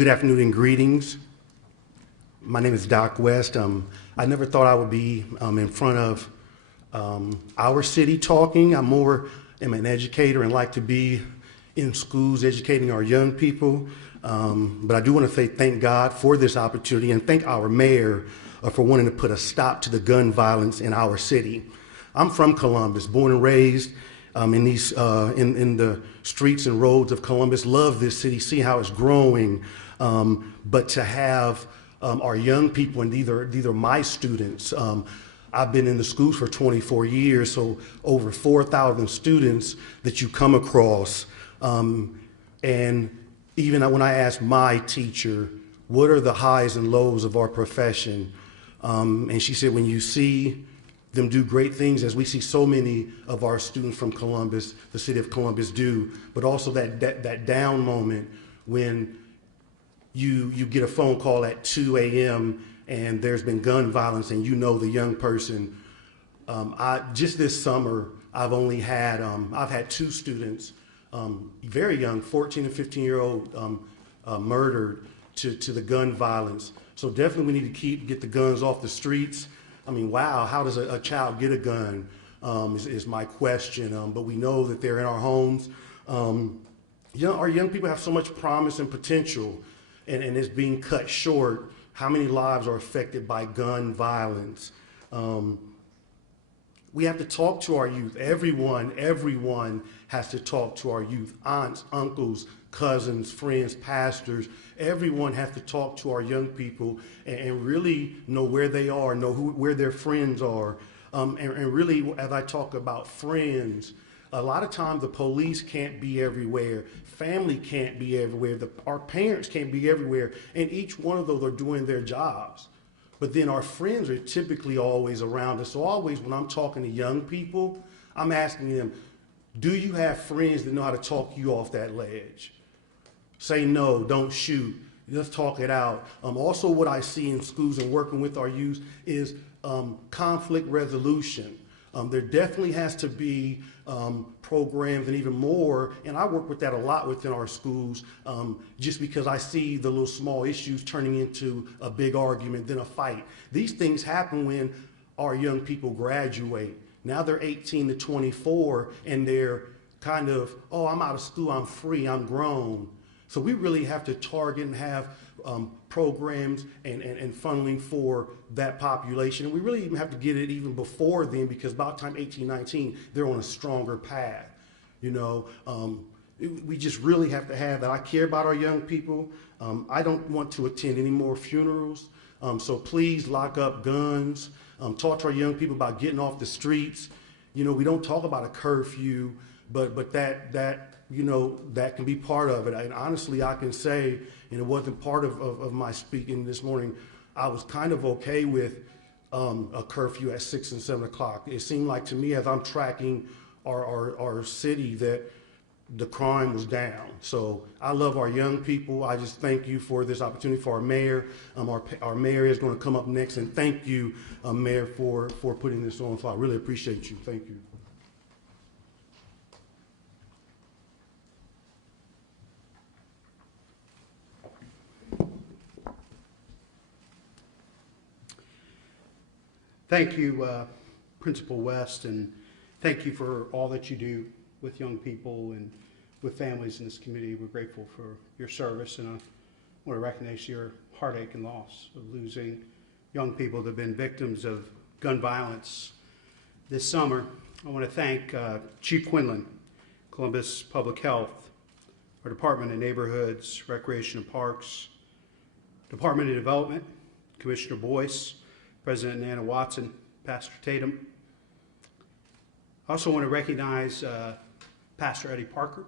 Good afternoon and greetings. My name is Doc West. I never thought I would be in front of our city talking. I'm an educator and like to be in schools educating our young people. But I do want to say thank God for this opportunity and thank our mayor for wanting to put a stop to the gun violence in our city. I'm from Columbus, born and raised in the streets and roads of Columbus. Love this city, see how it's growing. But to have our young people, and these are my students. I've been in the schools for 24 years, so over 4,000 students that you come across. And even when I asked my teacher, what are the highs and lows of our profession? And she said, when you see them do great things, as we see so many of our students from Columbus, the city of Columbus do, but also that down moment when you get a phone call at 2 a.m. and there's been gun violence and you know the young person. Just this summer, I've had two students, very young, 14 and 15-year-old, murdered to the gun violence. So definitely we need to get the guns off the streets. I mean, wow, how does a child get a gun is my question, but we know that they're in our homes. Our young people have so much promise and potential, and it's being cut short. How many lives are affected by gun violence? We have to talk to our youth. Everyone has to talk to our youth. Aunts, uncles, cousins, friends, pastors. Everyone has to talk to our young people and really know where they are, know where their friends are. And really, as I talk about friends, a lot of times the police can't be everywhere. Family can't be everywhere. Our parents can't be everywhere. And each one of those are doing their jobs. But then our friends are typically always around us. So always when I'm talking to young people, I'm asking them, do you have friends that know how to talk you off that ledge? Say no, don't shoot. Let's talk it out. Also what I see in schools and working with our youth is conflict resolution. There definitely has to be programs and even more, and I work with that a lot within our schools, just because I see the little small issues turning into a big argument, then a fight. These things happen when our young people graduate. Now they're 18 to 24, and they're kind of, oh, I'm out of school, I'm free, I'm grown. So we really have to target and have programs and funneling for that population. And we really even have to get it even before then, because by the time 18, 19, they're on a stronger path. You know, we just really have to have that. I care about our young people. I don't want to attend any more funerals. So please lock up guns. Talk to our young people about getting off the streets. You know, we don't talk about a curfew, but that you know, that can be part of it. And honestly, I can say, and it wasn't part of my speaking this morning, I was kind of okay with a curfew at 6 and 7 o'clock. It seemed like to me, as I'm tracking our city, that the crime was down. So I love our young people. I just thank you for this opportunity. For our mayor, our mayor is going to come up next, and thank you, Mayor, for putting this on. So I really appreciate you. Thank you. Thank you, Principal West, and thank you for all that you do with young people and with families in this community. We're grateful for your service, and I want to recognize your heartache and loss of losing young people that have been victims of gun violence this summer. I want to thank Chief Quinlan, Columbus Public Health, our Department of Neighborhoods, Recreation and Parks, Department of Development, Commissioner Boyce, President Nana Watson, Pastor Tatum. I also want to recognize Pastor Eddie Parker,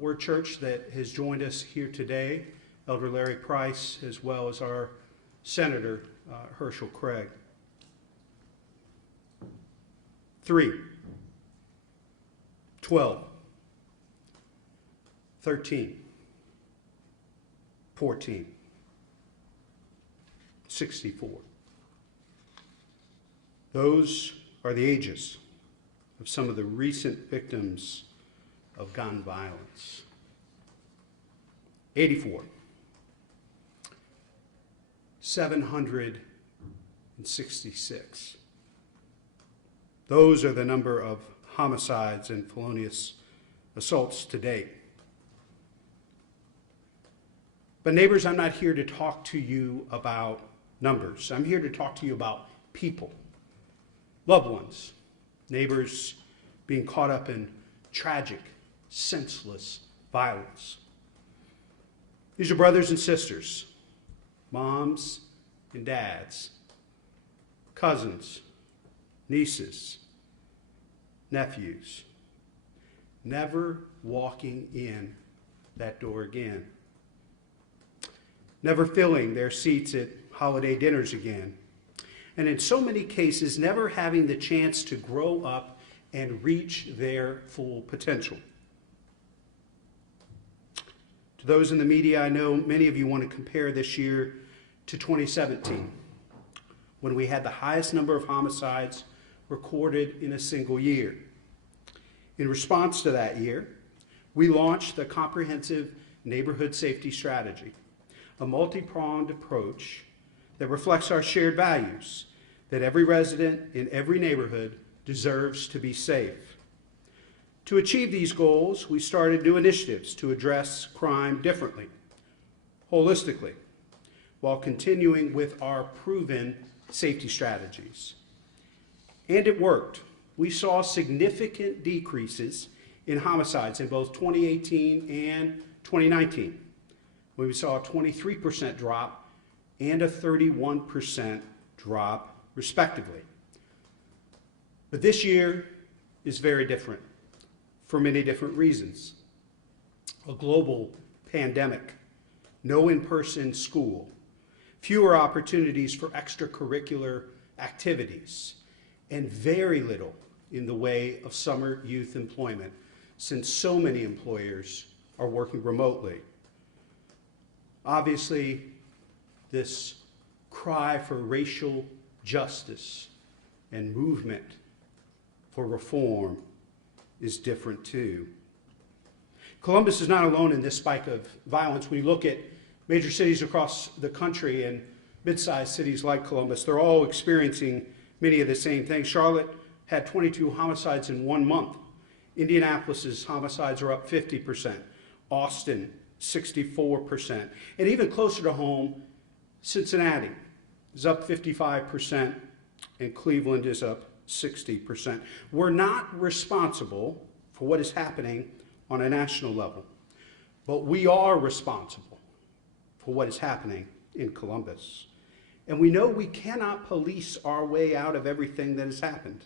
Word Church, that has joined us here today, Elder Larry Price, as well as our Senator Herschel Craig. 3, 12, 13, 14, 64. Those are the ages of some of the recent victims of gun violence. 84, 766. Those are the number of homicides and felonious assaults to date. But neighbors, I'm not here to talk to you about numbers. I'm here to talk to you about people, loved ones, neighbors being caught up in tragic, senseless violence. These are brothers and sisters, moms and dads, cousins, nieces, nephews, never walking in that door again, never filling their seats at holiday dinners again, and in so many cases, never having the chance to grow up and reach their full potential. To those in the media, I know many of you want to compare this year to 2017, when we had the highest number of homicides recorded in a single year. In response to that year, we launched the Comprehensive Neighborhood Safety Strategy, a multi-pronged approach that reflects our shared values, that every resident in every neighborhood deserves to be safe. To achieve these goals, we started new initiatives to address crime differently, holistically, while continuing with our proven safety strategies. And it worked. We saw significant decreases in homicides in both 2018 and 2019, when we saw a 23% drop and a 31% drop, respectively. But this year is very different for many different reasons. A global pandemic, no in-person school, fewer opportunities for extracurricular activities, and very little in the way of summer youth employment, since so many employers are working remotely. Obviously, this cry for racial justice and movement for reform is different too. Columbus is not alone in this spike of violence. We look at major cities across the country and mid-sized cities like Columbus. They're all experiencing many of the same things. Charlotte had 22 homicides in 1 month. Indianapolis's homicides are up 50%. Austin, 64%. And even closer to home, Cincinnati is up 55%, and Cleveland is up 60%. We're not responsible for what is happening on a national level, but we are responsible for what is happening in Columbus. And we know we cannot police our way out of everything that has happened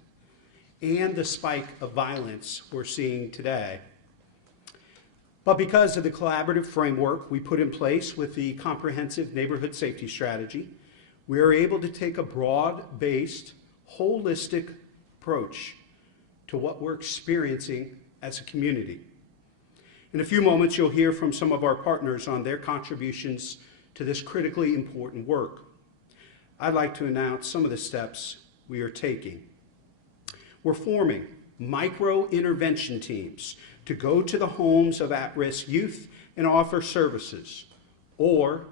and the spike of violence we're seeing today. But because of the collaborative framework we put in place with the Comprehensive Neighborhood Safety Strategy, we are able to take a broad-based, holistic approach to what we're experiencing as a community. In a few moments, you'll hear from some of our partners on their contributions to this critically important work. I'd like to announce some of the steps we are taking. We're forming micro-intervention teams to go to the homes of at-risk youth and offer services or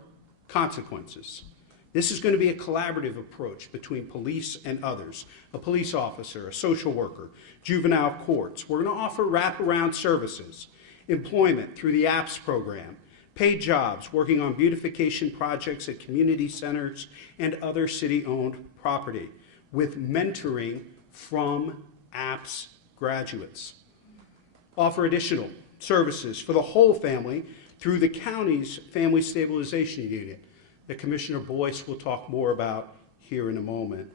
consequences. This is going to be a collaborative approach between police and others, a police officer, a social worker, juvenile courts. We're going to offer wraparound services, employment through the APPS program, paid jobs working on beautification projects at community centers and other city-owned property, with mentoring from APPS graduates. Offer additional services for the whole family through the county's Family Stabilization Unit that Commissioner Boyce will talk more about here in a moment.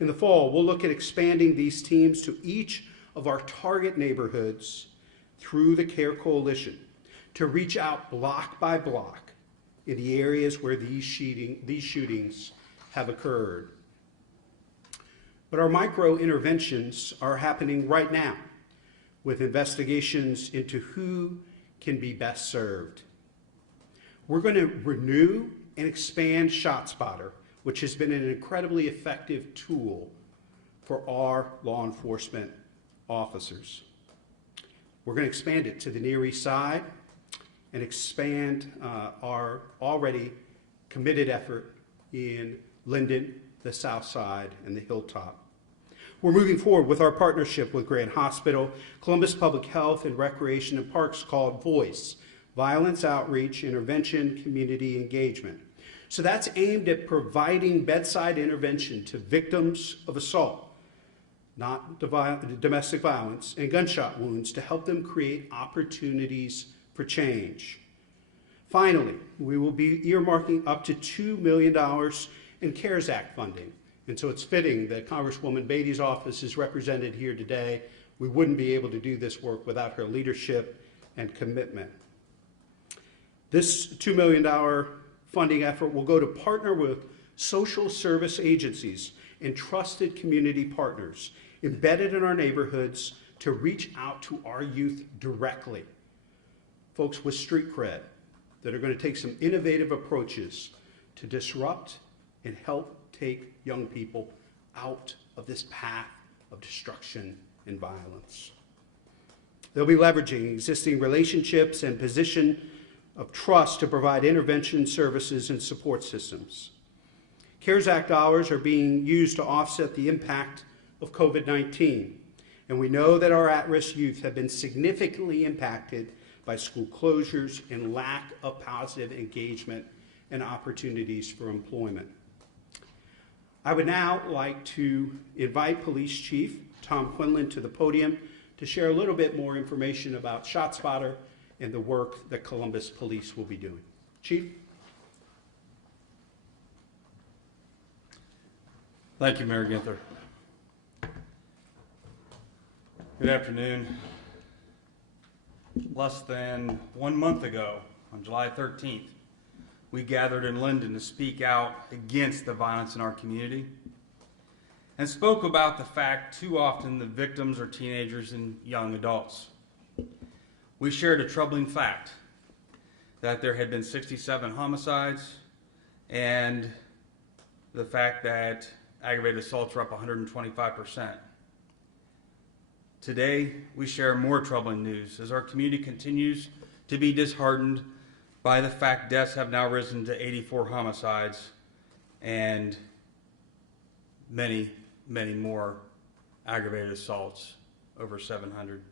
In the fall, we'll look at expanding these teams to each of our target neighborhoods through the CARE Coalition to reach out block by block in the areas where these shootings have occurred. But our micro-interventions are happening right now with investigations into who can be best served. We're going to renew and expand ShotSpotter, which has been an incredibly effective tool for our law enforcement officers. We're going to expand it to the Near East Side and expand our already committed effort in Linden, the South Side, and the Hilltop. We're moving forward with our partnership with Grant Hospital, Columbus Public Health and Recreation and Parks called Boyce, Violence Outreach, Intervention, Community Engagement. So that's aimed at providing bedside intervention to victims of assault, not domestic violence, and gunshot wounds to help them create opportunities for change. Finally, we will be earmarking up to $2 million in CARES Act funding. And so it's fitting that Congresswoman Beatty's office is represented here today. We wouldn't be able to do this work without her leadership and commitment. This $2 million funding effort will go to partner with social service agencies and trusted community partners embedded in our neighborhoods to reach out to our youth directly. Folks with street cred that are going to take some innovative approaches to disrupt and help take young people out of this path of destruction and violence. They'll be leveraging existing relationships and position of trust to provide intervention services and support systems. CARES Act dollars are being used to offset the impact of COVID-19, and we know that our at-risk youth have been significantly impacted by school closures and lack of positive engagement and opportunities for employment. I would now like to invite Police Chief Tom Quinlan to the podium to share a little bit more information about ShotSpotter and the work that Columbus Police will be doing. Chief? Thank you, Mayor Ginther. Good afternoon. Less than 1 month ago, on July 13th, we gathered in Linden to speak out against the violence in our community and spoke about the fact too often the victims are teenagers and young adults. We shared a troubling fact that there had been 67 homicides and the fact that aggravated assaults were up 125%. Today, we share more troubling news as our community continues to be disheartened by the fact deaths have now risen to 84 homicides and many, many more aggravated assaults, over 700.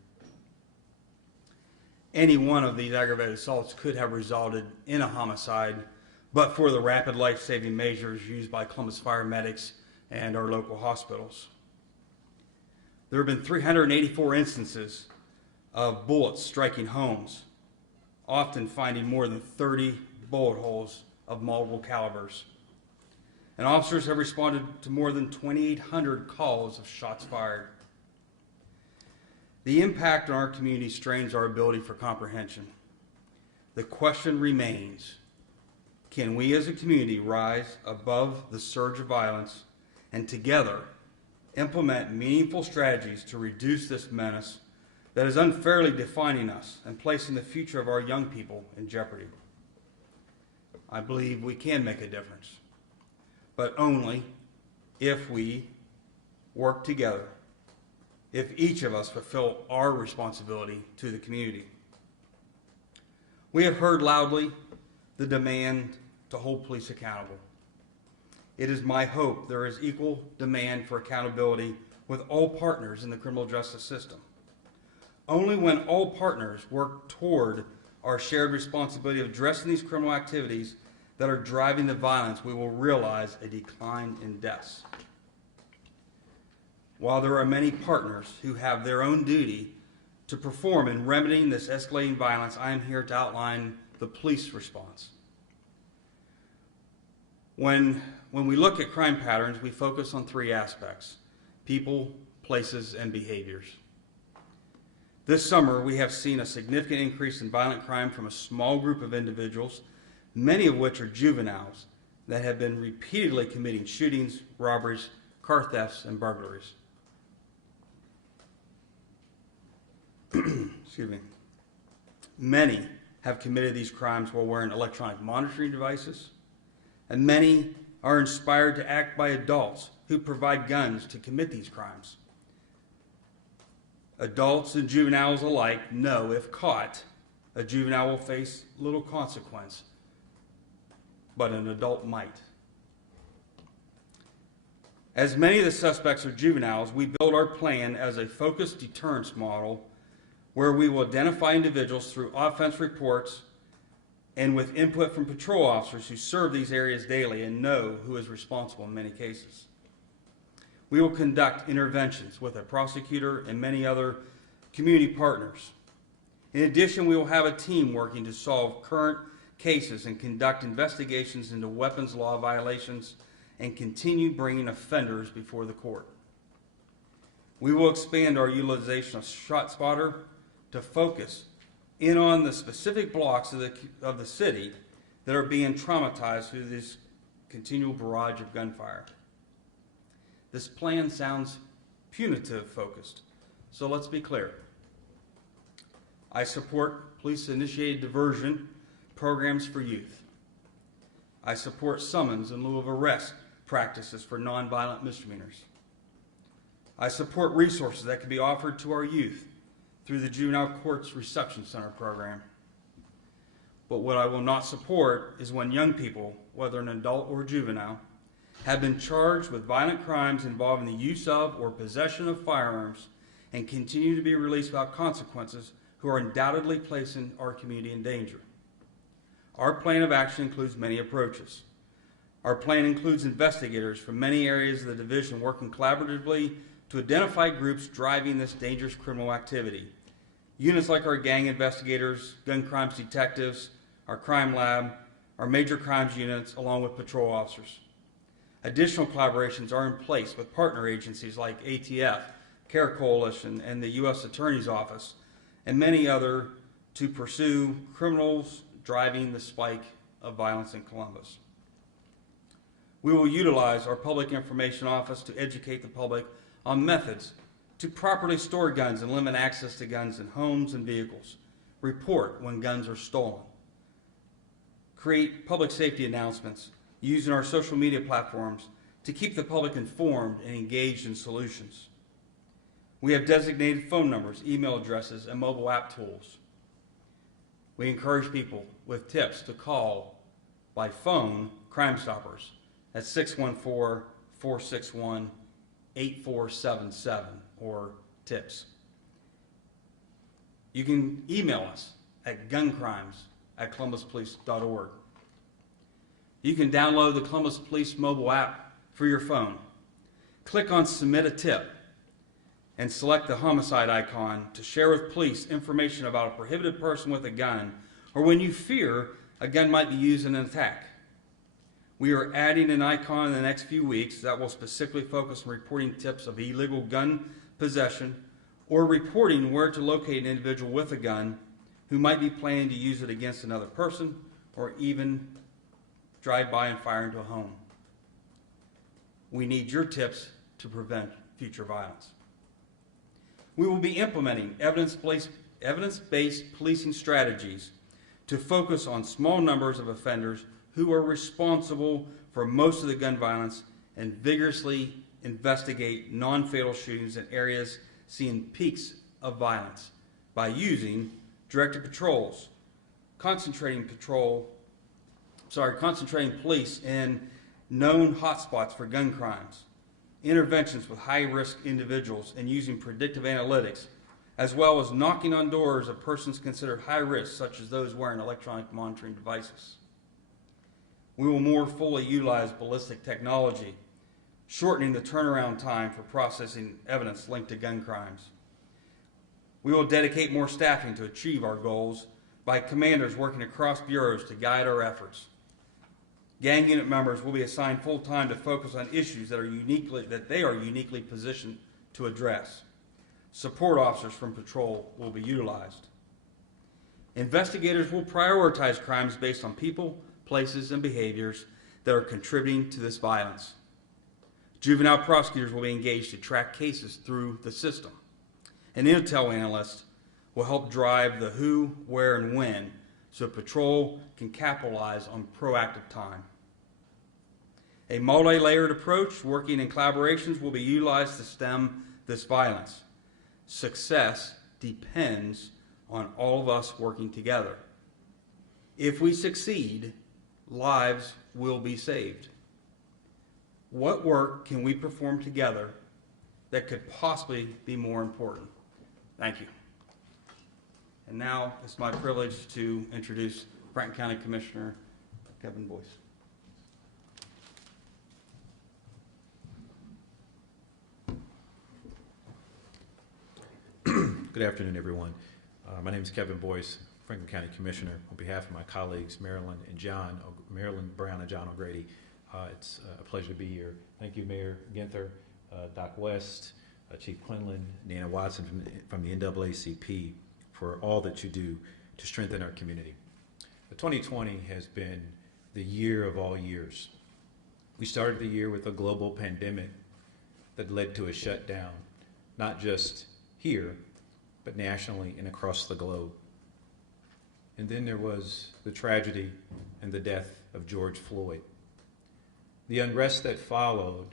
Any one of these aggravated assaults could have resulted in a homicide, but for the rapid life-saving measures used by Columbus fire medics and our local hospitals. There have been 384 instances of bullets striking homes, often finding more than 30 bullet holes of multiple calibers. And officers have responded to more than 2,800 calls of shots fired. The impact on our community strains our ability for comprehension. The question remains, can we as a community rise above the surge of violence and together implement meaningful strategies to reduce this menace that is unfairly defining us and placing the future of our young people in jeopardy? I believe we can make a difference, but only if we work together, if each of us fulfill our responsibility to the community. We have heard loudly the demand to hold police accountable. It is my hope there is equal demand for accountability with all partners in the criminal justice system. Only when all partners work toward our shared responsibility of addressing these criminal activities that are driving the violence, we will realize a decline in deaths. While there are many partners who have their own duty to perform in remedying this escalating violence, I am here to outline the police response. When we look at crime patterns, we focus on three aspects: people, places, and behaviors. This summer, we have seen a significant increase in violent crime from a small group of individuals, many of which are juveniles, that have been repeatedly committing shootings, robberies, car thefts, and burglaries. Excuse me. Many have committed these crimes while wearing electronic monitoring devices, and many are inspired to act by adults who provide guns to commit these crimes. Adults and juveniles alike know if caught, a juvenile will face little consequence, but an adult might. As many of the suspects are juveniles, we build our plan as a focused deterrence model where we will identify individuals through offense reports and with input from patrol officers who serve these areas daily and know who is responsible in many cases. We will conduct interventions with a prosecutor and many other community partners. In addition, we will have a team working to solve current cases and conduct investigations into weapons law violations and continue bringing offenders before the court. We will expand our utilization of ShotSpotter to focus in on the specific blocks of the city that are being traumatized through this continual barrage of gunfire. This plan sounds punitive focused, so let's be clear. I support police-initiated diversion programs for youth. I support summons in lieu of arrest practices for nonviolent misdemeanors. I support resources that can be offered to our youth through the Juvenile Courts Reception Center program. But what I will not support is when young people, whether an adult or juvenile, have been charged with violent crimes involving the use of or possession of firearms and continue to be released without consequences, who are undoubtedly placing our community in danger. Our plan of action includes many approaches. Our plan includes investigators from many areas of the division working collaboratively to identify groups driving this dangerous criminal activity. Units like our gang investigators, gun crimes detectives, our crime lab, our major crimes units, along with patrol officers. Additional collaborations are in place with partner agencies like ATF, CARE Coalition, and the U.S. Attorney's Office, and many other to pursue criminals driving the spike of violence in Columbus. We will utilize our Public Information Office to educate the public on methods to properly store guns and limit access to guns in homes and vehicles, report when guns are stolen, create public safety announcements using our social media platforms to keep the public informed and engaged in solutions. We have designated phone numbers, email addresses, and mobile app tools. We encourage people with tips to call by phone Crime Stoppers at 614-461-8477 or TIPS. You can email us at guncrimes@columbuspolice.org. You can download the Columbus Police mobile app for your phone. Click on Submit a Tip and select the homicide icon to share with police information about a prohibited person with a gun or when you fear a gun might be used in an attack. We are adding an icon in the next few weeks that will specifically focus on reporting tips of illegal gun possession or reporting where to locate an individual with a gun who might be planning to use it against another person or even drive by and fire into a home. We need your tips to prevent future violence. We will be implementing evidence-based policing strategies to focus on small numbers of offenders who are responsible for most of the gun violence and vigorously investigate non-fatal shootings in areas seeing peaks of violence by using directed patrols, concentrating police in known hotspots for gun crimes, interventions with high-risk individuals, and using predictive analytics, as well as knocking on doors of persons considered high risk, such as those wearing electronic monitoring devices. We will more fully utilize ballistic technology, shortening the turnaround time for processing evidence linked to gun crimes. We will dedicate more staffing to achieve our goals by commanders working across bureaus to guide our efforts. Gang unit members will be assigned full-time to focus on issues that they are uniquely positioned to address. Support officers from patrol will be utilized. Investigators will prioritize crimes based on people, places, and behaviors that are contributing to this violence. Juvenile prosecutors will be engaged to track cases through the system. An intel analyst will help drive the who, where, and when so patrol can capitalize on proactive time. A multi-layered approach working in collaborations will be utilized to stem this violence. Success depends on all of us working together. If we succeed, lives will be saved. What work can we perform together that could possibly be more important? Thank you. And now it's my privilege to introduce Franklin County Commissioner Kevin Boyce. Good afternoon, everyone. My name is Kevin Boyce, Franklin County Commissioner. On behalf of my colleagues, Marilyn Brown and John O'Grady, it's a pleasure to be here. Thank you, Mayor Ginther, Doc West, Chief Quinlan, Nana Watson from the NAACP for all that you do to strengthen our community. 2020 has been the year of all years. We started the year with a global pandemic that led to a shutdown, not just here, but nationally and across the globe. And then there was the tragedy and the death of George Floyd. The unrest that followed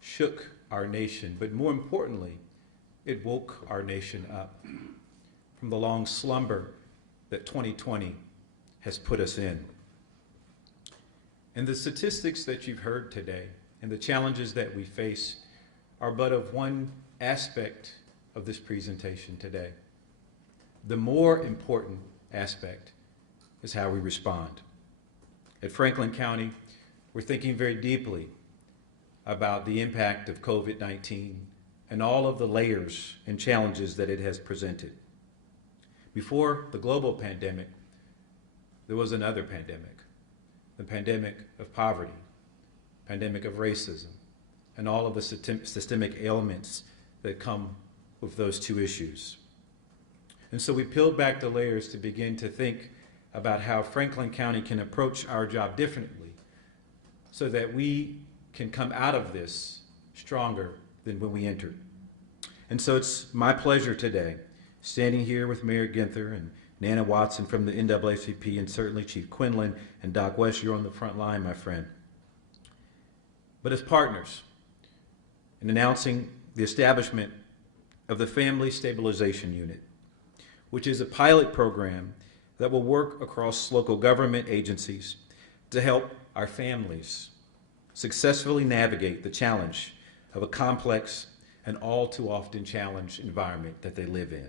shook our nation, but more importantly, it woke our nation up from the long slumber that 2020 has put us in. And the statistics that you've heard today and the challenges that we face are but of one aspect of this presentation today. The more important aspect is how we respond. At Franklin County, we're thinking very deeply about the impact of COVID-19 and all of the layers and challenges that it has presented. Before the global pandemic, there was another pandemic, the pandemic of poverty, pandemic of racism, and all of the systemic ailments that come with those two issues. And so we peeled back the layers to begin to think about how Franklin County can approach our job differently so that we can come out of this stronger than when we entered. And so it's my pleasure today, standing here with Mayor Ginther and Nana Watson from the NAACP, and certainly Chief Quinlan and Doc West, you're on the front line, my friend. But as partners in announcing the establishment of the Family Stabilization Unit, which is a pilot program that will work across local government agencies to help our families successfully navigate the challenge of a complex and all too often challenged environment that they live in.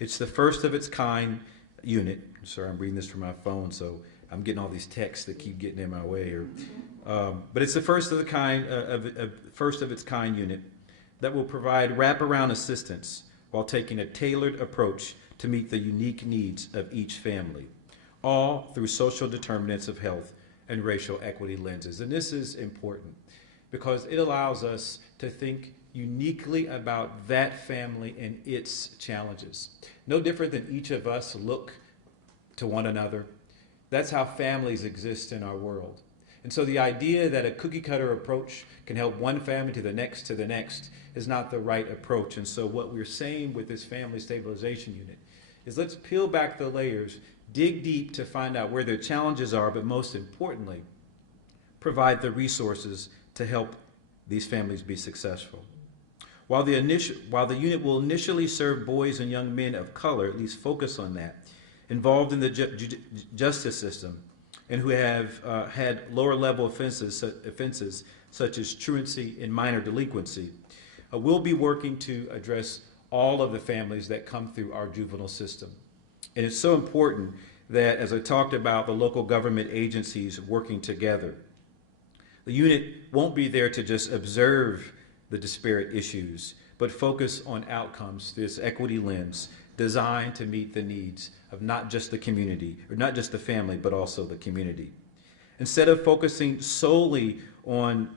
It's the first of its kind unit. Sorry, I'm reading this from my phone, so I'm getting all these texts that keep getting in my way. But it's the first of its kind unit that will provide wraparound assistance while taking a tailored approach to meet the unique needs of each family, all through social determinants of health and racial equity lenses. And this is important because it allows us to think uniquely about that family and its challenges. No different than each of us look to one another. That's how families exist in our world. And so the idea that a cookie cutter approach can help one family to the next is not the right approach. And so what we're saying with this Family Stabilization Unit is let's peel back the layers, dig deep to find out where their challenges are, but most importantly, provide the resources to help these families be successful. While the unit will initially serve boys and young men of color, at least focus on that, involved in the justice system and who have had lower level offenses such as truancy and minor delinquency, we'll be working to address all of the families that come through our juvenile system. And it's so important that, as I talked about, the local government agencies working together. The unit won't be there to just observe the disparate issues, but focus on outcomes through this equity lens designed to meet the needs of not just the community, or not just the family, but also the community. Instead of focusing solely on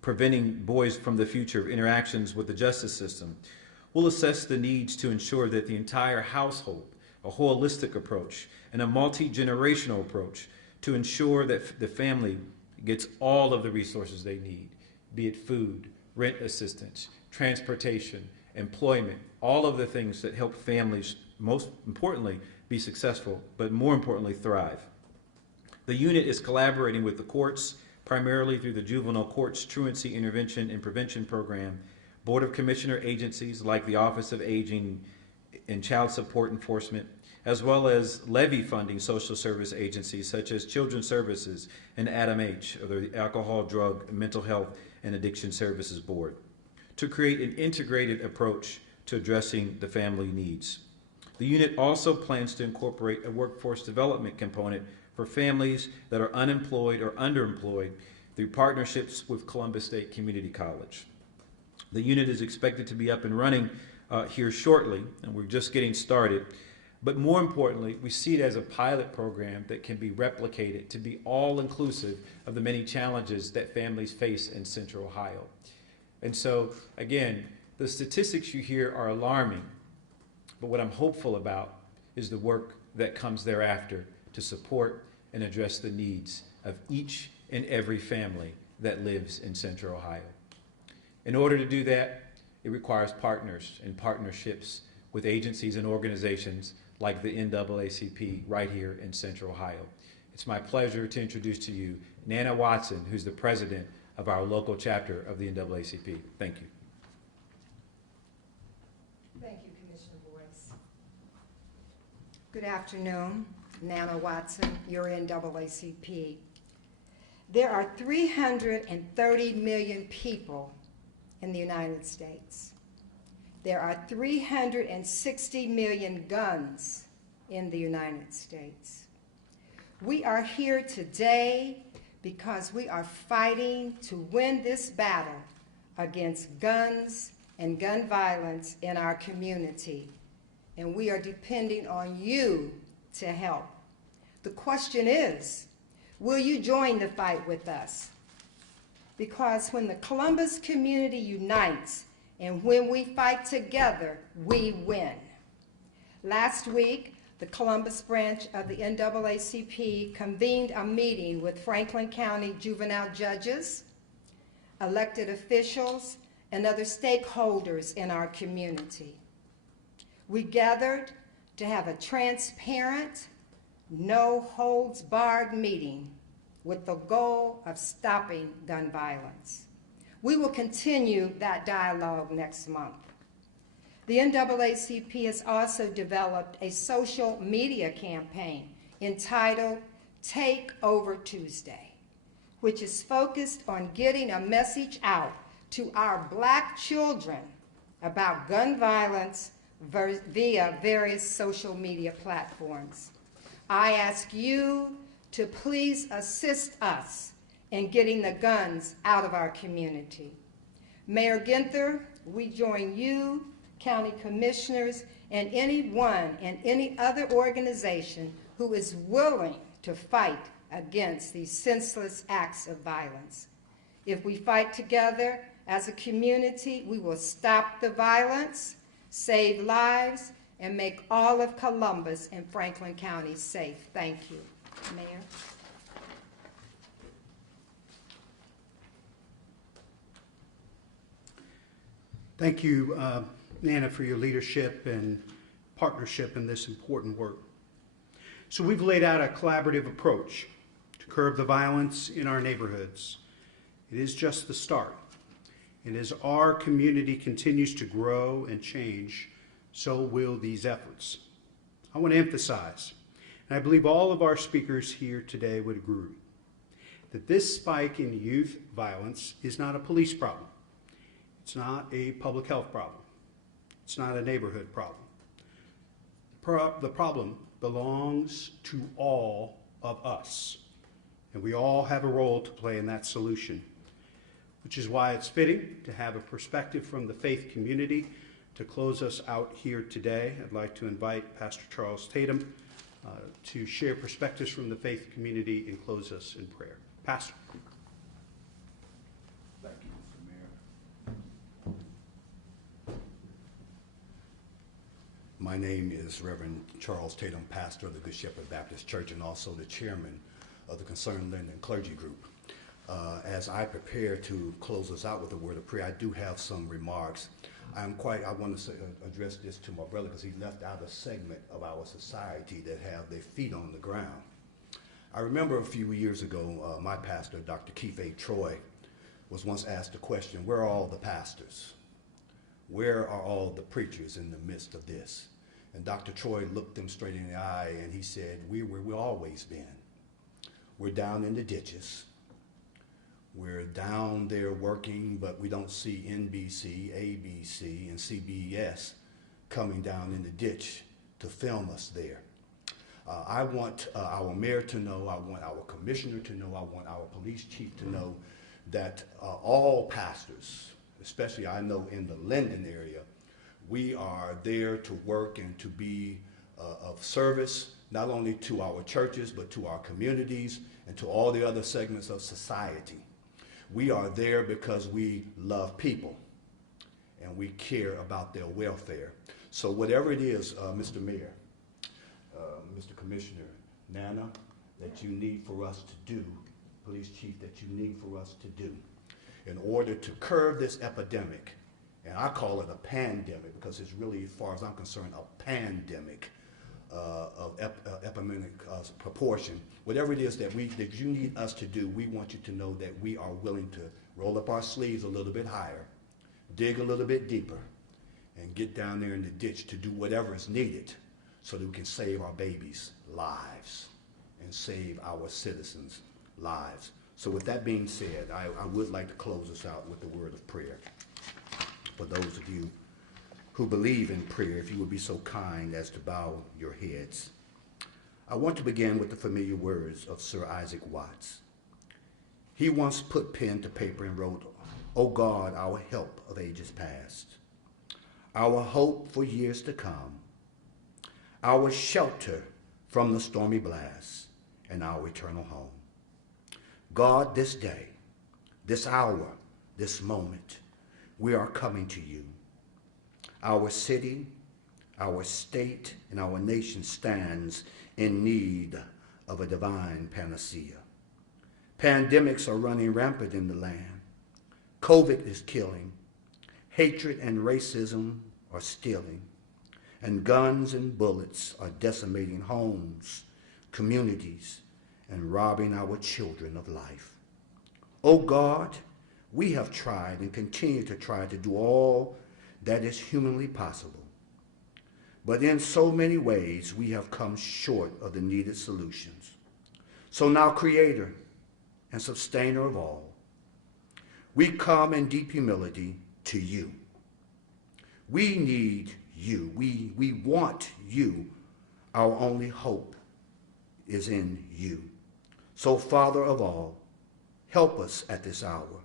preventing boys from the future of interactions with the justice system, we'll assess the needs to ensure that the entire household, a holistic approach, and a multi-generational approach to ensure that the family gets all of the resources they need, be it food, rent assistance, transportation, employment, all of the things that help families, most importantly, be successful, but more importantly, thrive. The unit is collaborating with the courts, primarily through the Juvenile Courts Truancy Intervention and Prevention Program, Board of Commissioner agencies like the Office of Aging and Child Support Enforcement, as well as levy funding social service agencies such as Children's Services and ADAM-H, or the Alcohol, Drug, Mental Health, and Addiction Services Board, to create an integrated approach to addressing the family needs. The unit also plans to incorporate a workforce development component for families that are unemployed or underemployed through partnerships with Columbus State Community College. The unit is expected to be up and running here shortly, and we're just getting started. But more importantly, we see it as a pilot program that can be replicated to be all-inclusive of the many challenges that families face in Central Ohio. And so, again, the statistics you hear are alarming, but what I'm hopeful about is the work that comes thereafter to support and address the needs of each and every family that lives in Central Ohio. In order to do that, it requires partners and partnerships with agencies and organizations like the NAACP right here in Central Ohio. It's my pleasure to introduce to you Nana Watson, who's the president of our local chapter of the NAACP. Thank you. Thank you, Commissioner Boyce. Good afternoon, Nana Watson, your NAACP. There are 330 million people in the United States. There are 360 million guns in the United States. We are here today because we are fighting to win this battle against guns and gun violence in our community, and we are depending on you to help. The question is, will you join the fight with us? Because when the Columbus community unites and when we fight together, we win. Last week, the Columbus branch of the NAACP convened a meeting with Franklin County juvenile judges, elected officials, and other stakeholders in our community. We gathered to have a transparent, no-holds-barred meeting with the goal of stopping gun violence. We will continue that dialogue next month. The NAACP has also developed a social media campaign entitled Take Over Tuesday, which is focused on getting a message out to our Black children about gun violence via various social media platforms. I ask you to please assist us in getting the guns out of our community. Mayor Ginther, we join you, county commissioners, and anyone and any other organization who is willing to fight against these senseless acts of violence. If we fight together as a community, we will stop the violence, save lives, and make all of Columbus and Franklin County safe. Thank you. Mayor. Thank you, Nana, for your leadership and partnership in this important work. So we've laid out a collaborative approach to curb the violence in our neighborhoods. It is just the start. And as our community continues to grow and change, so will these efforts. I want to emphasize, and I believe all of our speakers here today would agree, that this spike in youth violence is not a police problem. It's not a public health problem. It's not a neighborhood problem. The problem belongs to all of us, and we all have a role to play in that solution, which is why it's fitting to have a perspective from the faith community to close us out here today. I'd like to invite Pastor Charles Tatum to share perspectives from the faith community and close us in prayer. Pastor. Thank you, Mr. Mayor. My name is Reverend Charles Tatum, pastor of the Good Shepherd Baptist Church and also the chairman of the Concerned Linden Clergy Group. As I prepare to close us out with a word of prayer, I do have some remarks. I want to address this to my brother because he left out a segment of our society that have their feet on the ground. I remember a few years ago, my pastor, Dr. Keith A. Troy, was once asked the question, where are all the pastors? Where are all the preachers in the midst of this? And Dr. Troy looked them straight in the eye and he said, we've always been. We're down in the ditches. We're down there working, but we don't see NBC, ABC, and CBS coming down in the ditch to film us there. I want our mayor to know, I want our commissioner to know, I want our police chief to know that all pastors, especially I know in the Linden area, we are there to work and to be of service, not only to our churches, but to our communities and to all the other segments of society. We are there because we love people and we care about their welfare. So whatever it is, Mr. Mayor, Mr. Commissioner, Nana, that you need for us to do, Police Chief, that you need for us to do in order to curb this epidemic, and I call it a pandemic because it's really, as far as I'm concerned, a pandemic of epidemic proportion. Whatever it is that you need us to do, we want you to know that we are willing to roll up our sleeves a little bit higher, dig a little bit deeper, and get down there in the ditch to do whatever is needed so that we can save our babies' lives and save our citizens' lives. So with that being said, I would like to close us out with a word of prayer. For those of you who believe in prayer, if you would be so kind as to bow your heads. I want to begin with the familiar words of Sir Isaac Watts. He once put pen to paper and wrote, "O God, our help of ages past, our hope for years to come, our shelter from the stormy blast, and our eternal home. God, this day, this hour, this moment, we are coming to you. Our city, our state, and our nation stands in need of a divine panacea. Pandemics are running rampant in the land. COVID is killing. Hatred and racism are stealing. And guns and bullets are decimating homes, communities, and robbing our children of life. Oh God, we have tried and continue to try to do all that is humanly possible. But in so many ways, we have come short of the needed solutions. So now, Creator and Sustainer of all, we come in deep humility to you. We need you. We want you. Our only hope is in you. So, Father of all, help us at this hour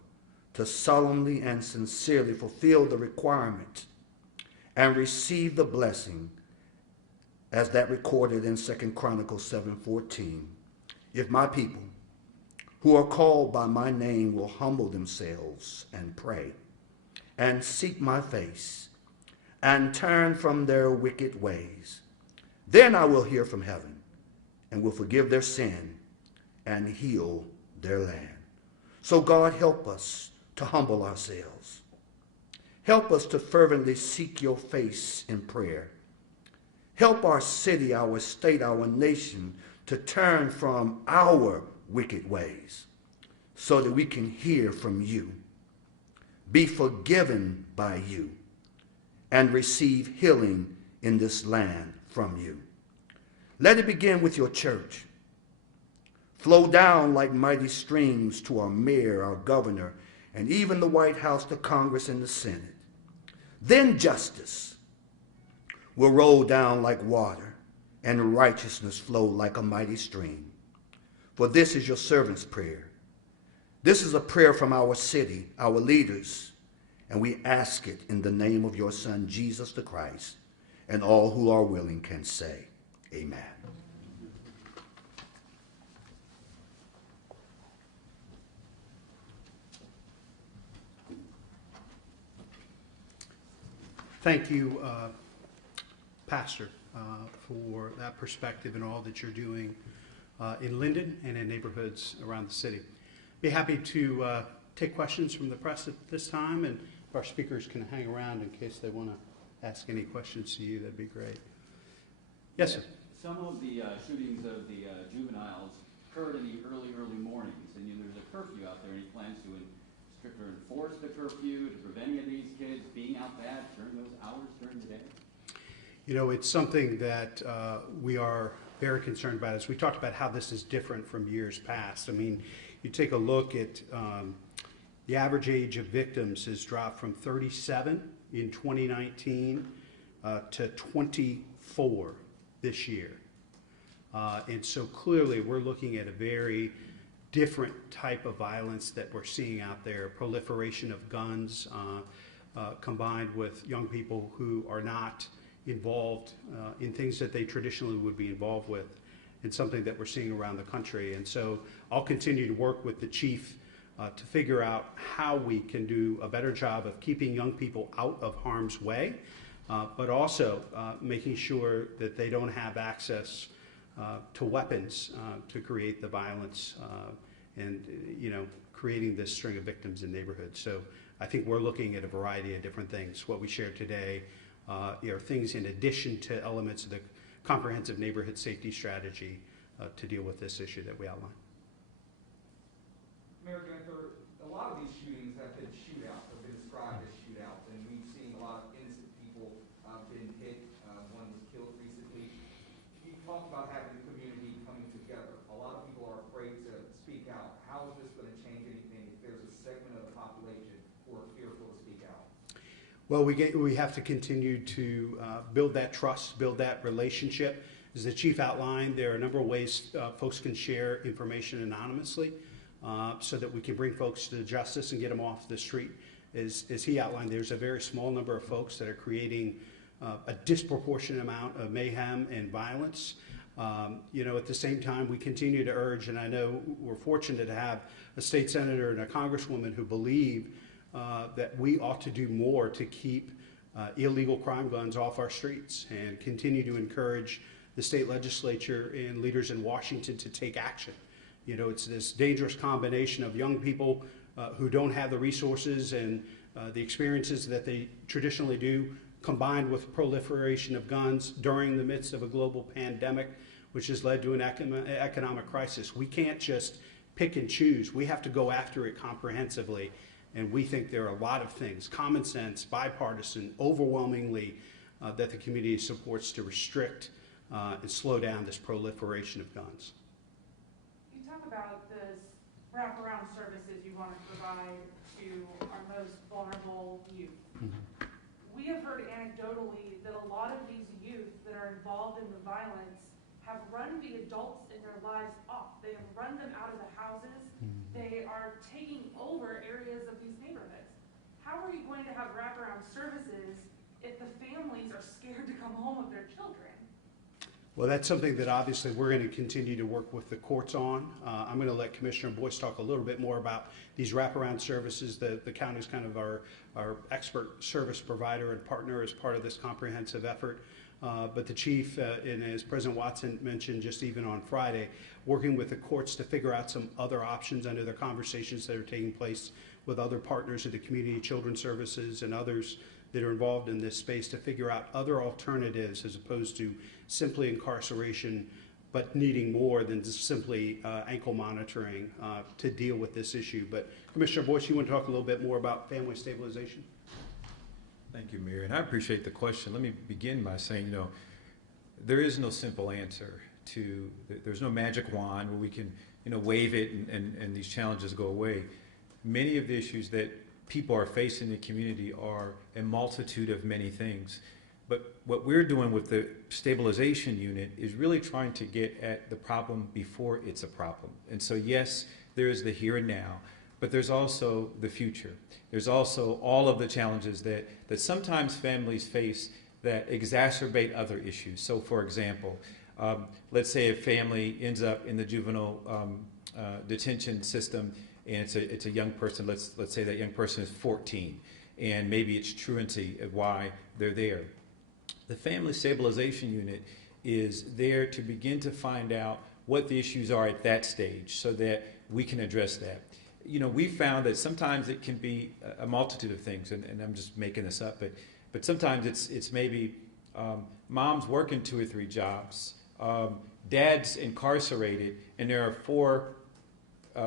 to solemnly and sincerely fulfill the requirement and receive the blessing as that recorded in 2 Chronicles 7:14. If my people who are called by my name will humble themselves and pray and seek my face and turn from their wicked ways, then I will hear from heaven and will forgive their sin and heal their land. So God, help us to humble ourselves. Help us to fervently seek your face in prayer. Help our city, our state, our nation to turn from our wicked ways so that we can hear from you, be forgiven by you, and receive healing in this land from you. Let it begin with your church. Flow down like mighty streams to our mayor, our governor, and even the White House, the Congress, and the Senate. Then justice will roll down like water, and righteousness flow like a mighty stream. For this is your servant's prayer. This is a prayer from our city, our leaders, and we ask it in the name of your Son, Jesus the Christ, and all who are willing can say, amen. Thank you, Pastor, for that perspective and all that you're doing in Linden and in neighborhoods around the city. Be happy to take questions from the press at this time, and if our speakers can hang around in case they want to ask any questions to you, that'd be great. Yes, sir. Some of the shootings of the juveniles occurred in the early mornings, and there's a curfew out there, and he plans to enforce the curfew to prevent any of these kids being out bad during those hours during the day? You know, it's something that we are very concerned about. As we talked about how this is different from years past. I mean, you take a look at the average age of victims has dropped from 37 in 2019 to 24 this year. And so clearly we're looking at a very different type of violence that we're seeing out there, proliferation of guns combined with young people who are not involved in things that they traditionally would be involved with. It's something that we're seeing around the country. And so I'll continue to work with the chief to figure out how we can do a better job of keeping young people out of harm's way, but also making sure that they don't have access to weapons to create the violence and, you know, creating this string of victims in neighborhoods. So I think we're looking at a variety of different things. What we shared today are things in addition to elements of the comprehensive neighborhood safety strategy to deal with this issue that we outlined. Mayor Ginther, a lot of these shootings have been shootouts, have been described as shootouts, and we've seen a lot of innocent people been hit. One was killed recently. You talked about having the community coming together. A lot of people are afraid to speak out. How is this going to change anything if there's a segment of the population who are fearful to speak out? Well, we have to continue to build that trust, build that relationship. As the chief outlined, there are a number of ways folks can share information anonymously so that we can bring folks to justice and get them off the street. As he outlined, there's a very small number of folks that are creating a disproportionate amount of mayhem and violence. You know, at the same time, we continue to urge, and I know we're fortunate to have a state senator and a congresswoman who believe that we ought to do more to keep illegal crime guns off our streets and continue to encourage the state legislature and leaders in Washington to take action. You know, it's this dangerous combination of young people who don't have the resources and the experiences that they traditionally do, combined with proliferation of guns during the midst of a global pandemic, which has led to an economic crisis. We can't just pick and choose. We have to go after it comprehensively. And we think there are a lot of things, common sense, bipartisan, overwhelmingly, that the community supports to restrict and slow down this proliferation of guns. You talk about this wraparound services you want to provide to our most vulnerable youth. Mm-hmm. We have heard anecdotally that a lot of these youth that are involved in the violence have run the adults in their lives off. They have run them out of the houses. They are taking over areas of these neighborhoods. How are you going to have wraparound services if the families are scared to come home with their children? Well, that's something that obviously we're going to continue to work with the courts on. I'm going to let Commissioner Boyce talk a little bit more about these wraparound services. The county is kind of our expert service provider and partner as part of this comprehensive effort. But the chief, and as President Watson mentioned just even on Friday, working with the courts to figure out some other options under the conversations that are taking place with other partners of the community, children's services, and others that are involved in this space to figure out other alternatives as opposed to simply incarceration, but needing more than just simply ankle monitoring to deal with this issue. But Commissioner Boyce, you want to talk a little bit more about family stabilization? Thank you, Mayor, and I appreciate the question. Let me begin by saying, you know, there is no simple answer to, there's no magic wand where we can, you know, wave it and these challenges go away. Many of the issues that people are facing in the community are a multitude of many things. But what we're doing with the stabilization unit is really trying to get at the problem before it's a problem. And so yes, there is the here and now, but there's also the future. There's also all of the challenges that sometimes families face that exacerbate other issues. So for example, let's say a family ends up in the juvenile detention system and it's a young person, let's say that young person is 14, and maybe it's truancy of why they're there. The Family Stabilization Unit is there to begin to find out what the issues are at that stage so that we can address that. You know, we found that sometimes it can be a multitude of things, and I'm just making this up, but sometimes it's maybe mom's working 2 or 3 jobs, dad's incarcerated, and there are 4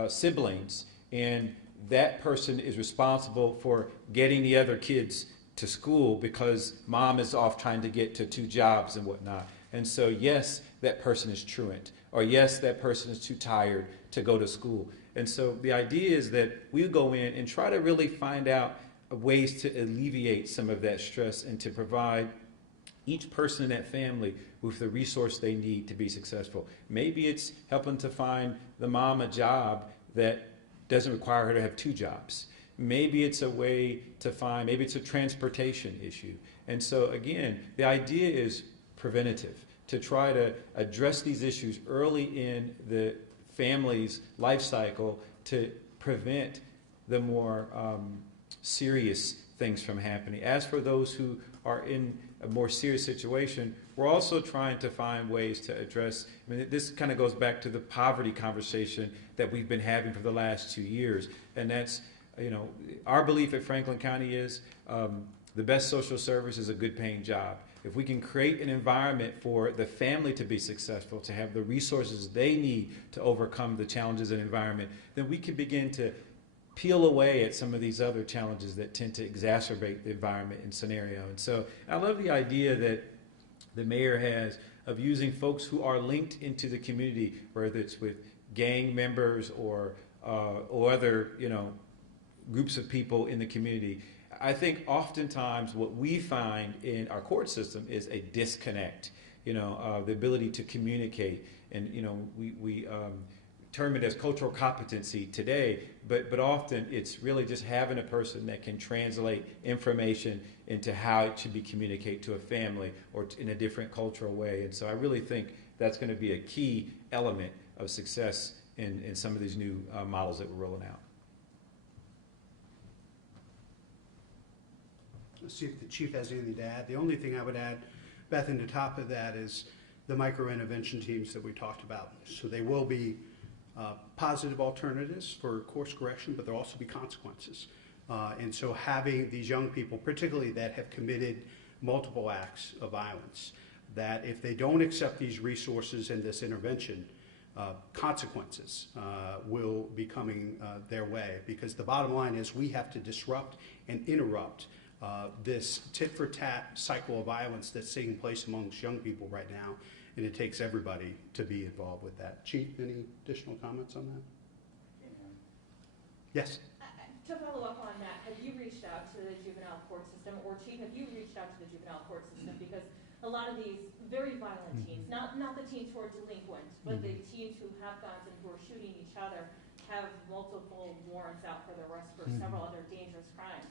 siblings, and that person is responsible for getting the other kids to school because mom is off trying to get to 2 jobs and whatnot. And so, yes, that person is truant, or yes, that person is too tired to go to school. And so the idea is that we go in and try to really find out ways to alleviate some of that stress and to provide each person in that family with the resource they need to be successful. Maybe it's helping to find the mom a job that doesn't require her to have 2 jobs. Maybe it's a way to find, maybe it's a transportation issue. And so again, the idea is preventative, to try to address these issues early in the family's life cycle to prevent the more serious things from happening. As for those who are in a more serious situation, we're also trying to find ways to address, I mean, this kind of goes back to the poverty conversation that we've been having for the last 2 years. And that's, our belief at Franklin County is the best social service is a good paying job. If we can create an environment for the family to be successful, to have the resources they need to overcome the challenges in the environment, then we can begin to peel away at some of these other challenges that tend to exacerbate the environment and scenario. And so I love the idea that the mayor has of using folks who are linked into the community, whether it's with gang members or other, groups of people in the community. I think oftentimes what we find in our court system is a disconnect, the ability to communicate. And, we term it as cultural competency today, but often it's really just having a person that can translate information into how it should be communicated to a family or in a different cultural way. And so I really think that's going to be a key element of success in some of these new models that we're rolling out. Let's see if the chief has anything to add. The only thing I would add, Beth, on the top of that is the micro-intervention teams that we talked about. So they will be positive alternatives for course correction, but there'll also be consequences. And so having these young people, particularly that have committed multiple acts of violence, that if they don't accept these resources and this intervention, consequences will be coming their way. Because the bottom line is we have to disrupt and interrupt this tit-for-tat cycle of violence that's taking place amongst young people right now, and it takes everybody to be involved with that. Chief, any additional comments on that? Yes? To follow up on that, have you reached out to the juvenile court system, or Chief, have you reached out to the juvenile court system? Because a lot of these very violent teens, not the teens who are delinquent, but the teens who have guns and who are shooting each other, have multiple warrants out for their arrest for several other dangerous crimes.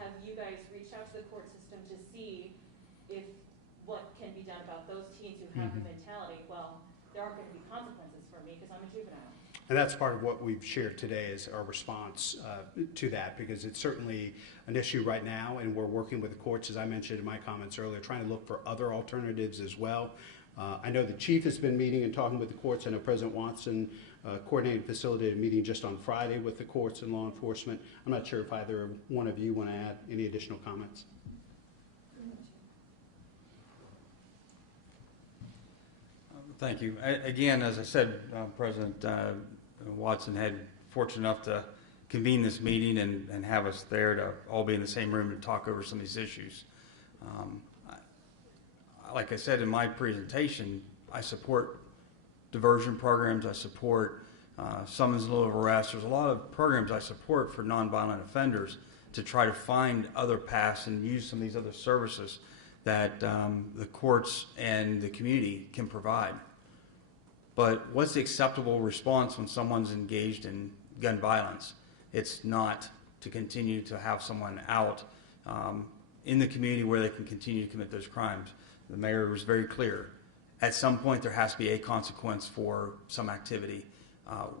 Have you guys reached out to the court system to see if what can be done about those teens who have the mentality, well, there are going to be consequences for me because I'm a juvenile? And that's part of what we've shared today is our response to that, because it's certainly an issue right now, and we're working with the courts, as I mentioned in my comments earlier, trying to look for other alternatives as well. I know the chief has been meeting and talking with the courts. I know President Watson coordinated and facilitated a meeting just on Friday with the courts and law enforcement. I'm not sure if either one of you want to add any additional comments. Thank you. Again, as I said, President Watson had fortunate enough to convene this meeting and have us there to all be in the same room to talk over some of these issues. Like I said in my presentation, I support diversion programs. I support summons and little arrests. There's a lot of programs I support for nonviolent offenders to try to find other paths and use some of these other services that the courts and the community can provide. But what's the acceptable response when someone's engaged in gun violence? It's not to continue to have someone out in the community where they can continue to commit those crimes. The mayor was very clear. At some point, there has to be a consequence for some activity.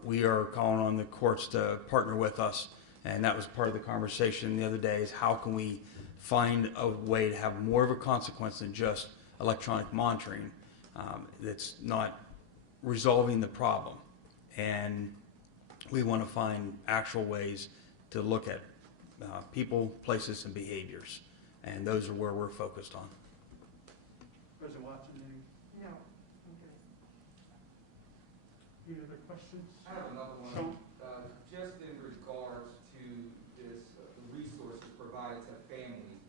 We are calling on the courts to partner with us, and that was part of the conversation the other day, is how can we find a way to have more of a consequence than just electronic monitoring that's not resolving the problem. And we want to find actual ways to look at people, places, and behaviors, and those are where we're focused on. President Watson, No. any other questions? I have another one. Sean? Just in regards to this resources provided to families,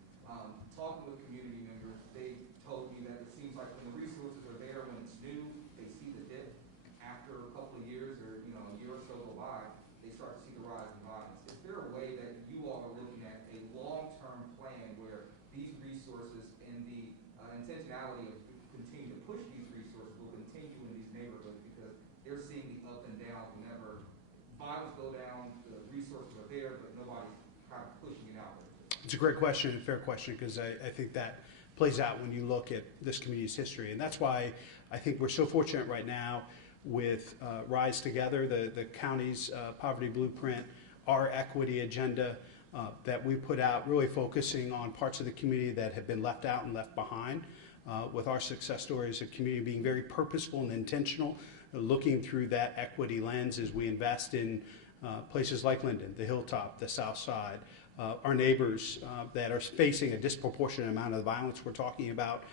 It's a great question and a fair question, because I think that plays out when you look at this community's history. And that's why I think we're so fortunate right now with Rise Together, the county's poverty blueprint, our equity agenda that we put out, really focusing on parts of the community that have been left out and left behind, with our success stories of community being very purposeful and intentional, looking through that equity lens as we invest in places like Linden, the Hilltop, the South Side, our neighbors that are facing a disproportionate amount of the violence we're talking about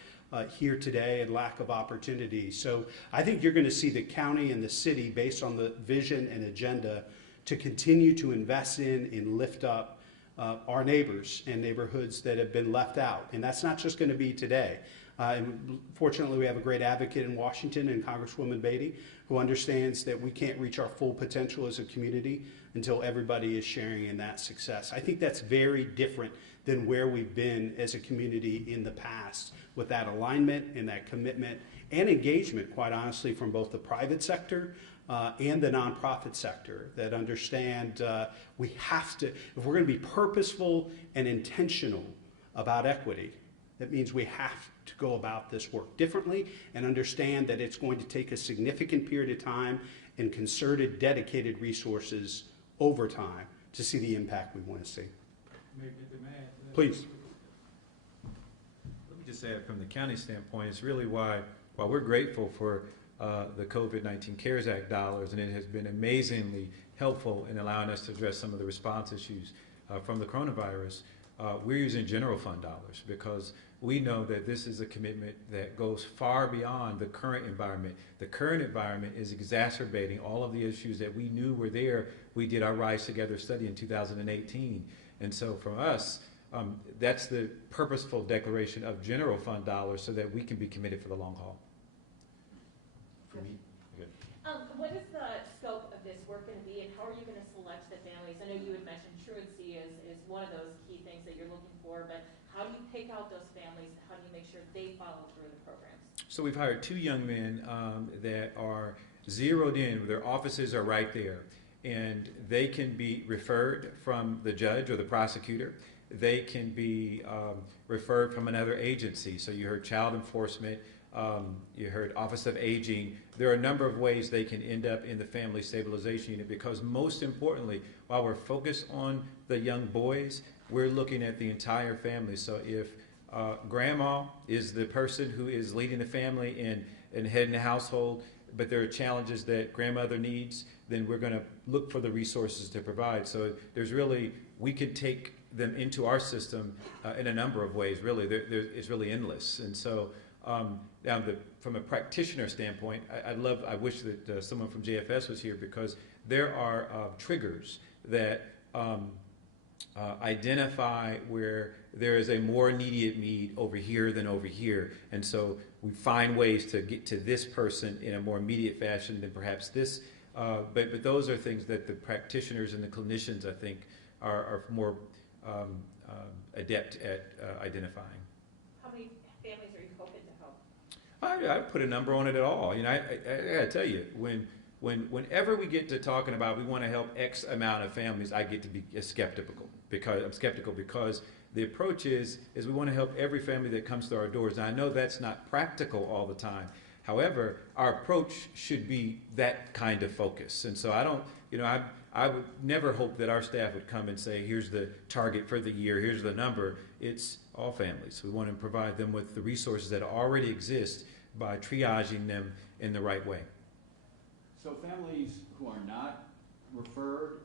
here today, and lack of opportunity. So I think you're going to see the county and the city, based on the vision and agenda, to continue to invest in and lift up our neighbors and neighborhoods that have been left out. And that's not just going to be today. And fortunately, we have a great advocate in Washington, and Congresswoman Beatty, who understands that we can't reach our full potential as a community until everybody is sharing in that success. I think that's very different than where we've been as a community in the past, with that alignment and that commitment and engagement, quite honestly, from both the private sector and the nonprofit sector, that understand we have to, if we're going to be purposeful and intentional about equity, that means we have to go about this work differently, and understand that it's going to take a significant period of time and concerted, dedicated resources over time to see the impact we want to see. Please. Let me just add, from the county standpoint, it's really why, while we're grateful for the COVID-19 CARES Act dollars, and it has been amazingly helpful in allowing us to address some of the response issues from the coronavirus, we're using general fund dollars, because we know that this is a commitment that goes far beyond the current environment. The current environment is exacerbating all of the issues that we knew were there. We did our Rise Together study in 2018. And so for us, that's the purposeful declaration of general fund dollars, so that we can be committed for the long haul. For me, good. What is the scope of this work going to be, and how are you going to select the families? I know you had mentioned truancy is one of those key things that you're looking for, but how do you pick out those families? How do you make sure they follow through the programs? So we've hired 2 young men that are zeroed in. Their offices are right there, and they can be referred from the judge or the prosecutor. They can be referred from another agency. So you heard child enforcement, you heard Office of Aging. There are a number of ways they can end up in the family stabilization unit, because most importantly, while we're focused on the young boys, we're looking at the entire family. So if grandma is the person who is leading the family and heading the household, but there are challenges that grandmother needs, then we're going to look for the resources to provide. So there's really, we could take them into our system in a number of ways. Really, it's really endless. And so now, from a practitioner standpoint, I wish that someone from JFS was here, because there are triggers that identify where there is a more immediate need over here than over here. And so we find ways to get to this person in a more immediate fashion than perhaps this. But those are things that the practitioners and the clinicians, I think, are more adept at identifying. How many families are you hoping to help? I put a number on it at all. You know, I gotta tell you, whenever we get to talking about we want to help X amount of families, I get to be skeptical, because the approach is we want to help every family that comes to our doors. And I know that's not practical all the time. However, our approach should be that kind of focus. And so I would never hope that our staff would come and say, here's the target for the year, here's the number. It's all families. We want to provide them with the resources that already exist by triaging them in the right way. So families who are not referred,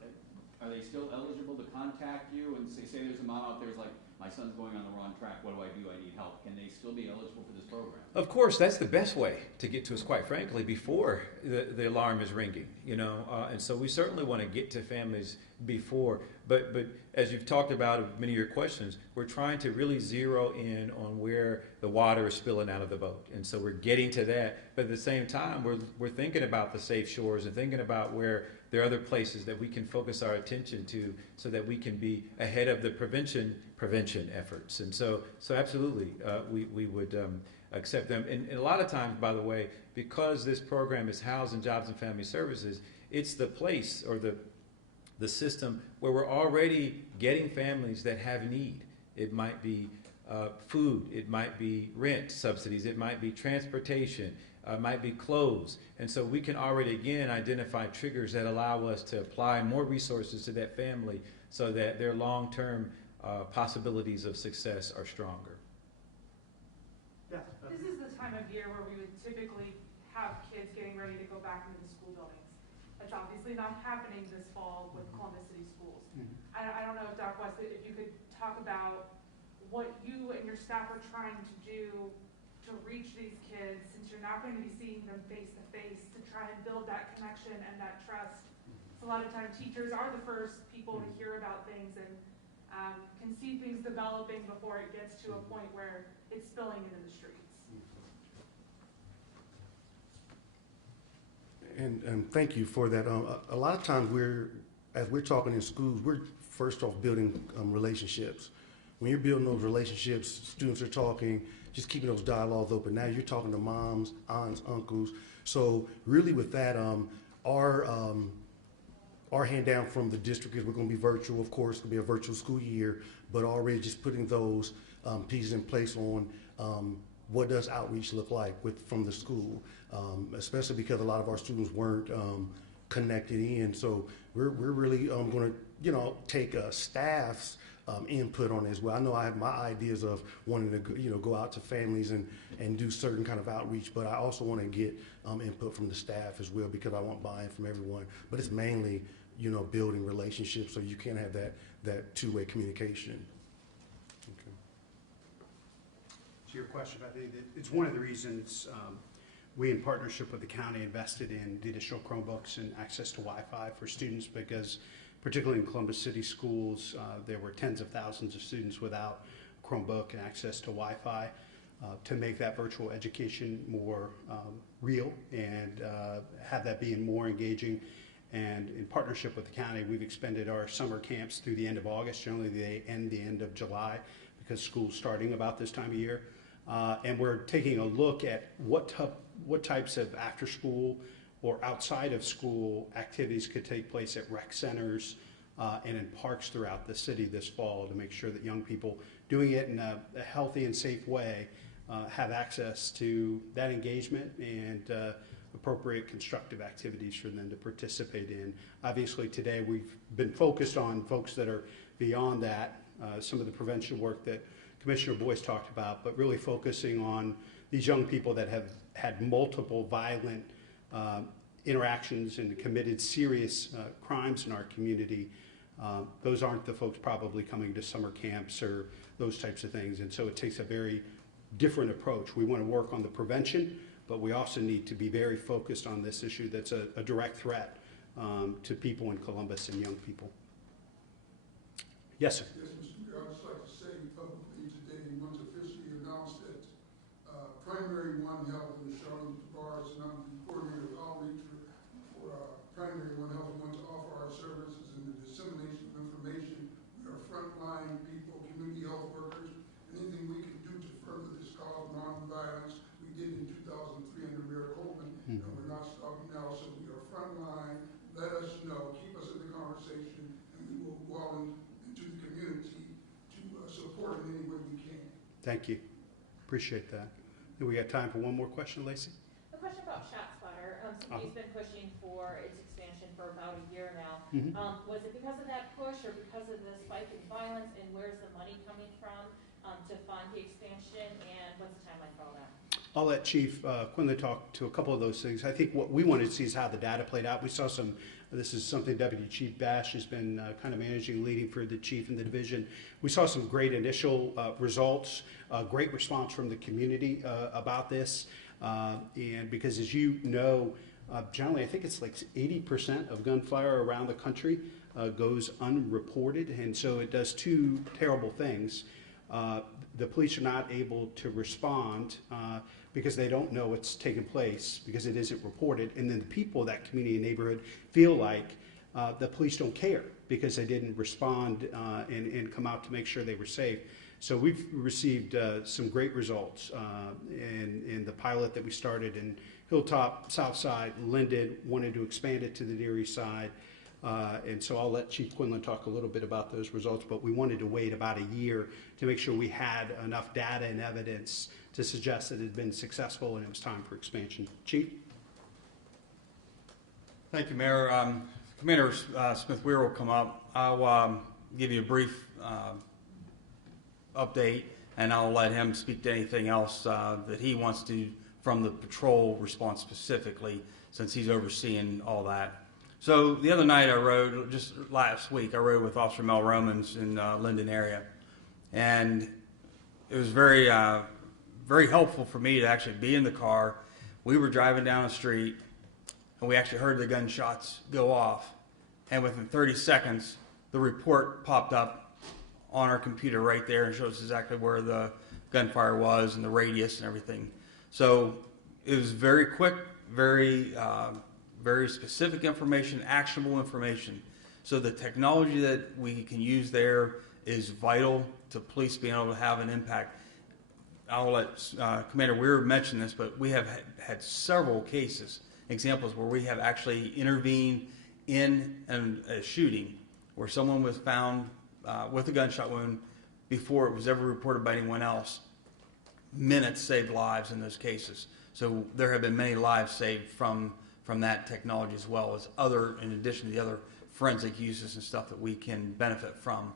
are they still eligible to contact you and say there's a mom out there who's like, my son's going on the wrong track, what do? I need help. Can they still be eligible for this program? Of course, that's the best way to get to us, quite frankly, before the alarm is ringing, and so we certainly want to get to families before, but as you've talked about in many of your questions, we're trying to really zero in on where the water is spilling out of the boat, and so we're getting to that, but at the same time, we're thinking about the safe shores and thinking about where there are other places that we can focus our attention to, so that we can be ahead of the prevention efforts. And so absolutely, we would accept them. And a lot of times, by the way, because this program is housed in Jobs and Family Services, it's the place or the system where we're already getting families that have need. It might be food, it might be rent subsidies, it might be transportation, might be clothes. And so we can already, again, identify triggers that allow us to apply more resources to that family so that their long-term possibilities of success are stronger. Yeah. This is the time of year where we would typically have kids getting ready to go back into the school buildings. That's obviously not happening this fall with Columbus City Schools. I don't know if Dr. West, if you could talk about what you and your staff are trying to do to reach these kids, since you're not going to be seeing them face to face, to try and build that connection and that trust. So a lot of times teachers are the first people to hear about things and can see things developing before it gets to a point where it's spilling into the streets. And thank you for that. A lot of times as we're talking in schools, we're first off building relationships. When you're building those relationships, students are talking, just keeping those dialogues open. Now you're talking to moms, aunts, uncles. So really with that, our hand down from the district is we're going to be virtual. Of course, it's going to be a virtual school year, but already just putting those pieces in place on what does outreach look like from the school, especially because a lot of our students weren't connected in. So we're really going to take staff's input on it as well. I know I have my ideas of wanting to go out to families and do certain kind of outreach, but I also want to get input from the staff as well because I want buy-in from everyone. But it's mainly building relationships so you can have that two-way communication. Okay. To your question, I think that it's one of the reasons we, in partnership with the county, invested in the additional Chromebooks and access to Wi-Fi for students because particularly in Columbus City schools, there were tens of thousands of students without Chromebook and access to Wi-Fi. To make that virtual education more real and have that being more engaging. And in partnership with the county, we've expanded our summer camps through the end of August. Generally, they end the end of July because school's starting about this time of year. And we're taking a look at what types of after-school or outside of school activities could take place at rec centers and in parks throughout the city this fall to make sure that young people doing it in a healthy and safe way have access to that engagement and appropriate constructive activities for them to participate in. Obviously today we've been focused on folks that are beyond that, some of the prevention work that Commissioner Boyce talked about, but really focusing on these young people that have had multiple violent interactions and committed serious crimes in our community. Those aren't the folks probably coming to summer camps or those types of things, and so it takes a very different approach. We want to work on the prevention, but we also need to be very focused on this issue that's a direct threat to people in Columbus and young people. Yes, sir. Yes, Mr. Mayor, I'd just like to say publicly today, once officially announced that Primary One Health in the Charlotte bars, and I'm the coordinator of outreach for Primary One Health. We want to offer our services in the dissemination of information. We are frontline people, community health workers. Anything we can do to further this cause of nonviolence, we did in 2003 under Mayor Coleman, and we're not stopping now. So we are frontline. Let us know. Keep us in the conversation, and we will go out into the community to support in any way we can. Thank you. Appreciate that. And we got time for one more question, Lacey? A question about ShotSpotter. Somebody's been pushing for its expansion for about a year now. Was it because of that push or because of the spike in violence, and where's the money coming from to fund the expansion, and what's the timeline for all that? I'll let Chief Quinlan talk to a couple of those things. I think what we wanted to see is how the data played out. We saw some, this is something Deputy Chief Bash has been kind of managing, leading for the chief and the division. We saw some great initial results, great response from the community about this. And because as you know, generally I think it's like 80% of gunfire around the country goes unreported. And so it does two terrible things. The police are not able to respond because they don't know what's taken place because it isn't reported. And then the people of that community and neighborhood feel like the police don't care because they didn't respond and come out to make sure they were safe. So we've received some great results in the pilot that we started in Hilltop, Southside, Linden, wanted to expand it to the Deary side. And so I'll let Chief Quinlan talk a little bit about those results, but we wanted to wait about a year to make sure we had enough data and evidence to suggest that it had been successful and it was time for expansion. Chief? Thank you, Mayor. Commander Smith-Weir will come up. I'll give you a brief update, and I'll let him speak to anything else that he wants to from the patrol response specifically, since he's overseeing all that. So the other night I rode, just last week, I rode with Officer Mel Romans in Linden area, and it was very, very helpful for me to actually be in the car. We were driving down the street, and we actually heard the gunshots go off, and within 30 seconds, the report popped up on our computer right there and shows exactly where the gunfire was and the radius and everything. So it was very quick, very specific information, actionable information. So the technology that we can use there is vital to police being able to have an impact. I'll let Commander Weir mention this, but we have had several cases, examples where we have actually intervened in a shooting where someone was found with a gunshot wound before it was ever reported by anyone else. Minutes saved lives in those cases. So there have been many lives saved from that technology, as well as other, in addition to the other forensic uses and stuff that we can benefit from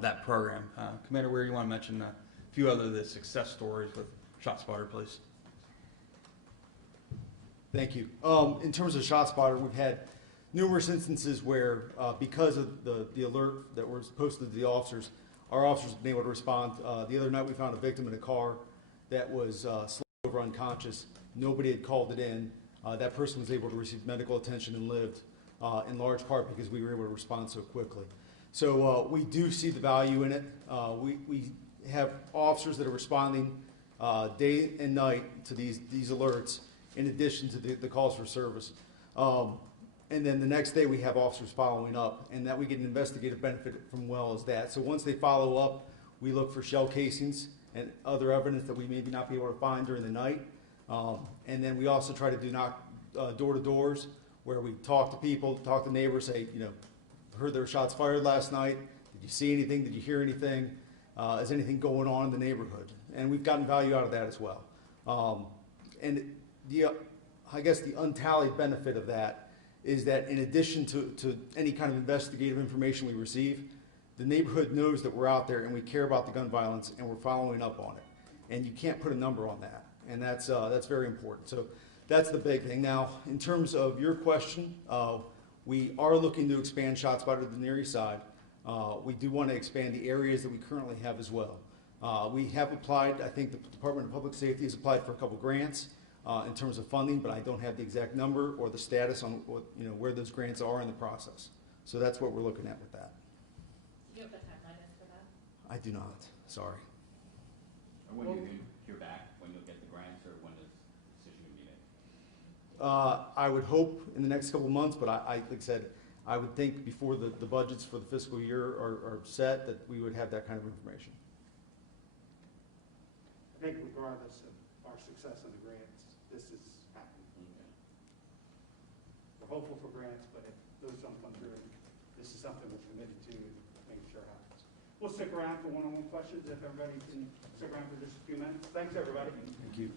that program. Commander Weir, you want to mention a few other of the success stories with ShotSpotter, please? Thank you. In terms of ShotSpotter, we've had numerous instances where, because of the alert that was posted to the officers, our officers have been able to respond. The other night we found a victim in a car that was slumped over unconscious. Nobody had called it in. That person was able to receive medical attention and lived, in large part because we were able to respond so quickly. So we do see the value in it. We have officers that are responding day and night to these alerts, in addition to the calls for service. And then the next day we have officers following up, and that we get an investigative benefit from well as that. So once they follow up, we look for shell casings and other evidence that we maybe not be able to find during the night. And then we also try to do knock door-to-doors, where we talk to people, talk to neighbors, say, heard there were shots fired last night. Did you see anything? Did you hear anything? Is anything going on in the neighborhood? And we've gotten value out of that as well. And I guess the untallied benefit of that is that in addition to any kind of investigative information we receive, the neighborhood knows that we're out there and we care about the gun violence and we're following up on it. And you can't put a number on that. And that's very important. So that's the big thing. Now, in terms of your question, we are looking to expand ShotSpotter to the Near East Side. We do want to expand the areas that we currently have as well. We have applied, I think the Department of Public Safety has applied for a couple grants in terms of funding, but I don't have the exact number or the status on what, where those grants are in the process. So that's what we're looking at with that. Do you have the timeline for that? I do not, sorry. Or when do you hear back, when you'll get the grants, or when is the decision going to be made? I would hope in the next couple of months, but like I said, I would think before the budgets for the fiscal year are set that we would have that kind of information. I think regardless of our success on the grants, this is happening. Okay. We're hopeful for grants, but if those don't come through, this is something we're committed to making sure happens. We'll stick around for one-on-one questions if everybody can stick around for just a few minutes. Thanks, everybody. Thank you.